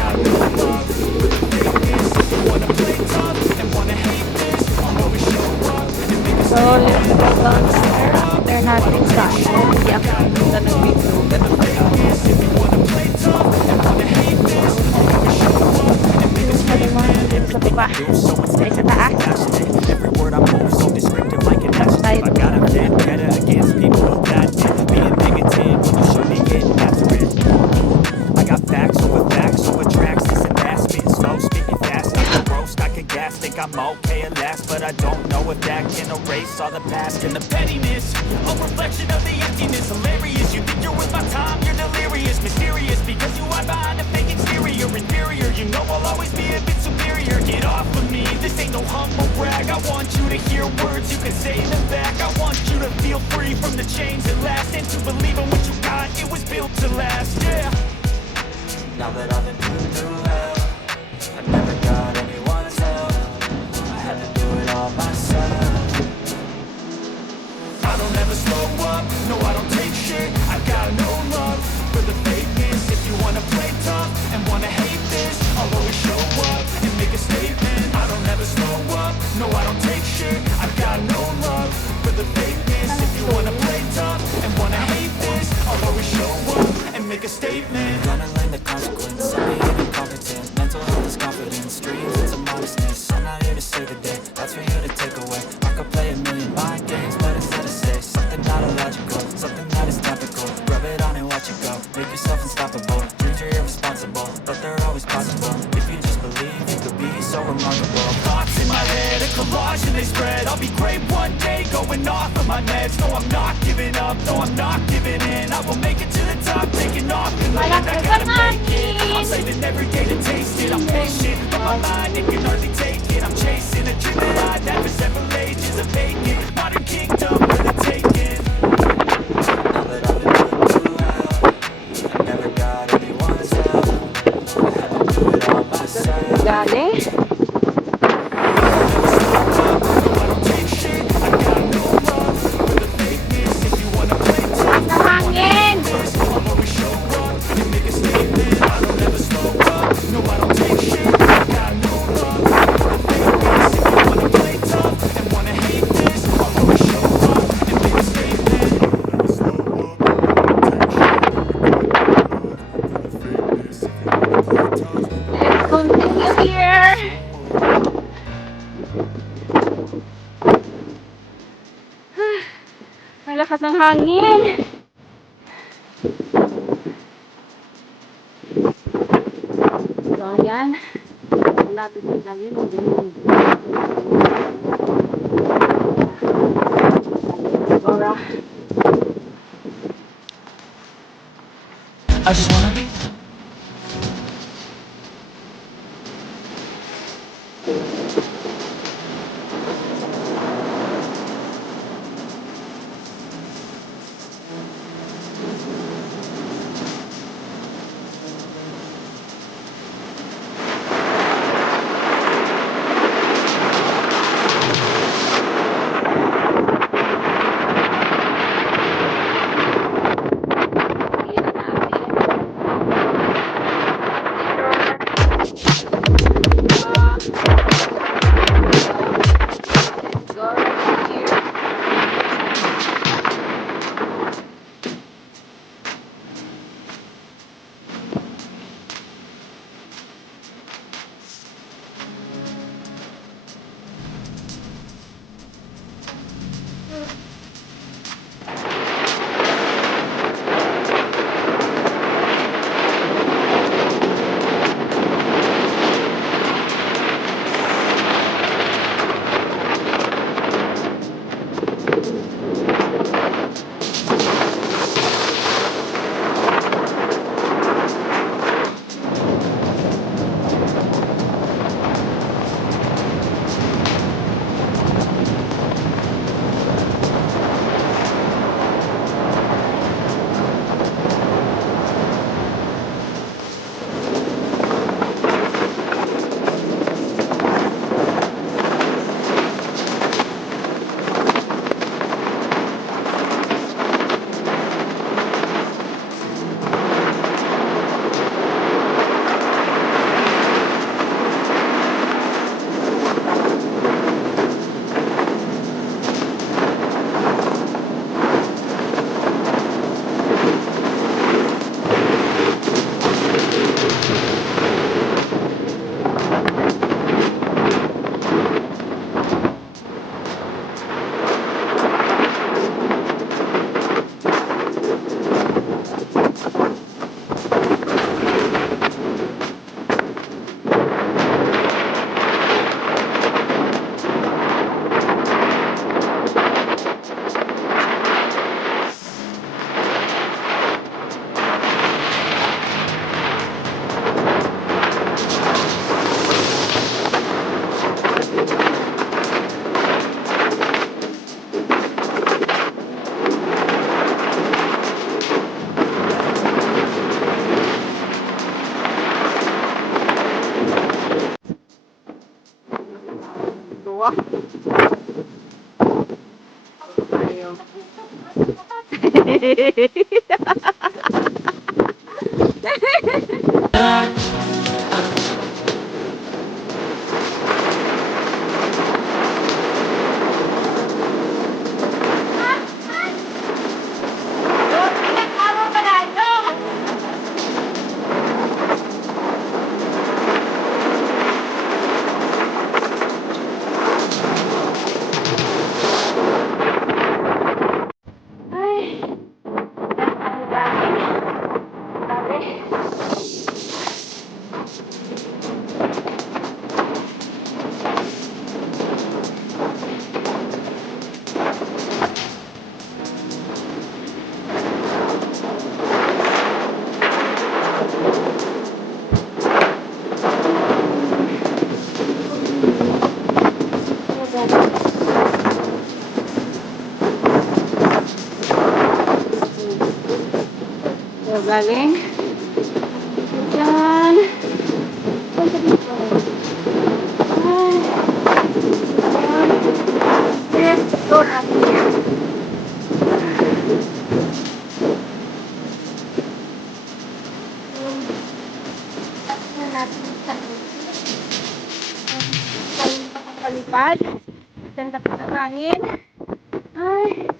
got no love for the fakeness. If you wanna play tough and wanna hate this, I'll always show up and make a So, statement. yung I don't lockdown ever slow center, up, after no, I natin don't sa take ano, shit. hindi I ako got no nakita ng love video. for the fakeness. If you wanna play tough and wanna hate this, I'll always show up and make a Yung malimang statement. dito sa Everything I baba. do so Ay, sa instinctive, so taas. passionate. Every word I move so descriptive, like an Tapos tayo adjective. I dito got sa a baba. vendetta against people who patent being negative when you should be getting after it. I got facts over tracks, this and that, spitting slow, spitting fast, I can roast, I can gas, think I'm okay at last, but I don't know if that can erase all the past and the pettiness, a reflection of the emptiness, hilarious, you think you're worth my time, you're delirious, mysterious, because you hide behind a fake exterior, inferior, you know I'll always be a bit superior, get off of me, this ain't no humble brag, I want you to hear words, you can say them back, I want you to feel free from the chains that last, and to believe in what you got, it was built to last, yeah. Now that I've been put through hell, I never got anyone's help, I had to do it all myself. I don't ever slow up, no I don't take shit, I got no love for the fakeness. If you wanna play tough and wanna hate this, I'll always show up and make a statement. I don't ever slow up, no I don't take shit, I got no love for the fakeness. If you wanna play tough and wanna hate this, I'll always show up and make a statement. Gonna learn the consequence of being incompetent. Mental health is confidence, dreams and some modestness. I'm not here to save the day, that's for you to take away. I could play a million mind games, but instead I say something not illogical, something that is topical. Rub it on and watch it go, make yourself unstoppable. Dreams are irresponsible, but they're always possible. If you just believe, you could be so remarkable. Thoughts in my head, a collage and they spread. I'll be great one day, going off of my meds. No, I'm not giving up, no, I'm not giving in. I will make it to the top, taking off and land. I gotta make it, I'm saving every day to taste it. I'm patient, but my mind, it can hardly take it. I'm chasing a dream that I'd had for several ages, a vacant modern kingdom for the taking. Now that I've been put through hell, I never got anyone's help, I had to do it all myself. Galing. I don't take shit, I got no love for the fakeness. If you wanna play tough, Sa hangin! I'll always show up and make a statement. I don't ever slow up, no I don't take shit, I got no love for the fakeness. If you wanna play tough and wanna hate this, I'll always show up and make a statement. I don't ever slow up, no I don't take shit, I got no love for the fakeness. If you wanna play tough, Let's continue here. Malakas ang hangin. So, ayan. Lapit na lang yun. Aura. I just wanna be Wow. Ayaw. Ay, ang dami. Dami. So, galing. Diyan. Ay. Yes, go natin. Palipad. Ganda pa ng hangin. Ay.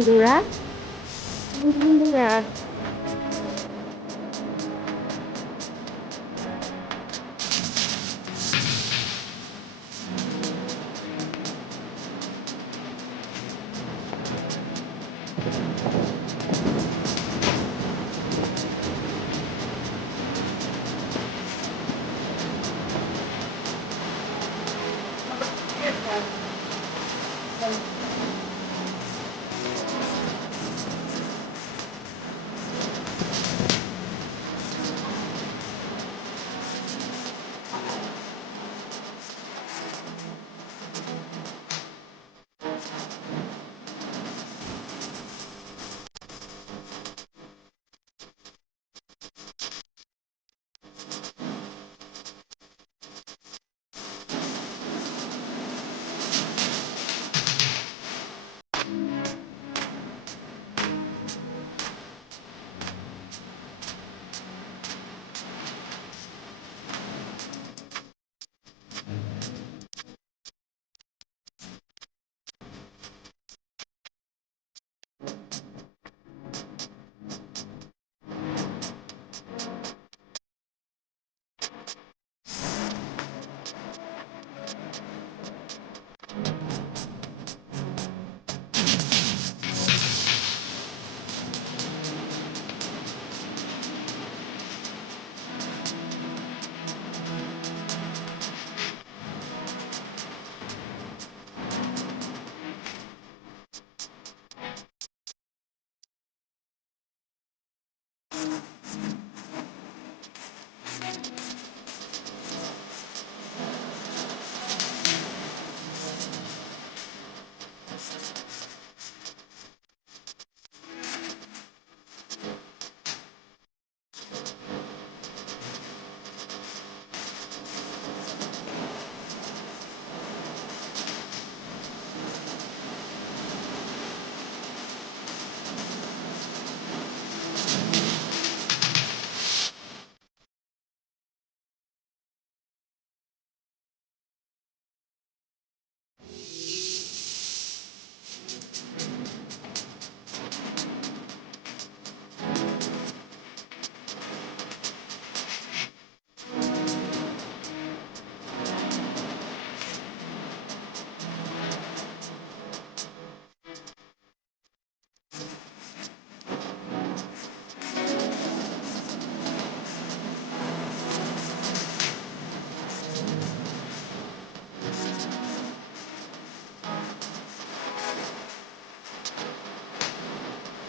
Dura? Dura.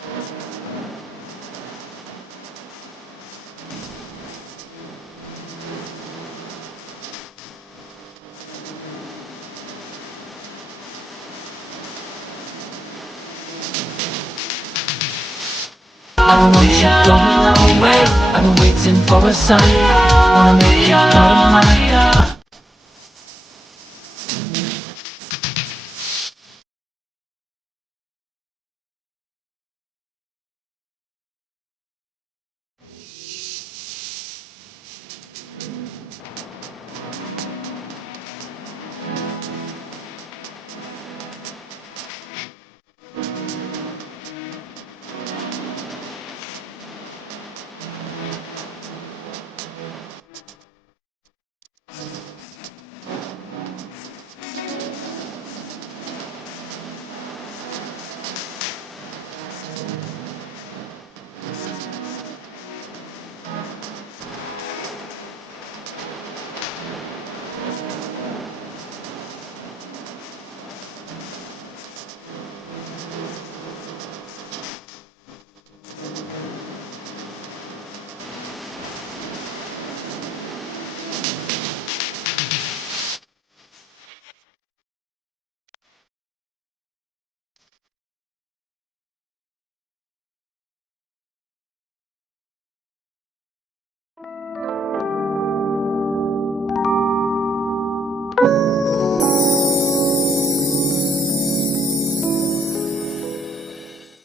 I want you going away. I've been waiting for a sign. Wanna make you part of mine.